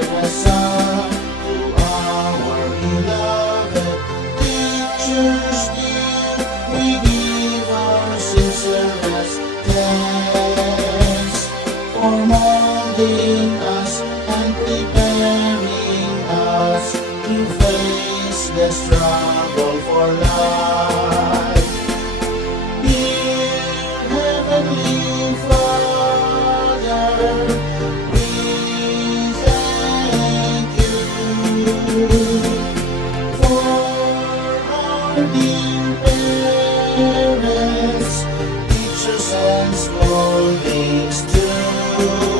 the sun to our beloved teachers dear. We give our sincerest thanks for molding us and preparing us to face the struggle for life. Dear Heavenly Father, we thank you for our dear parents, teachers and scoldings too.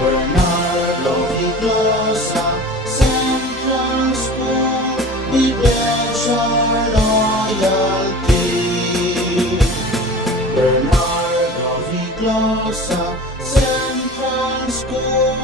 Bernardo, Closa, Central School, we pledge our loyalty. Bernardo, Closa, Central School,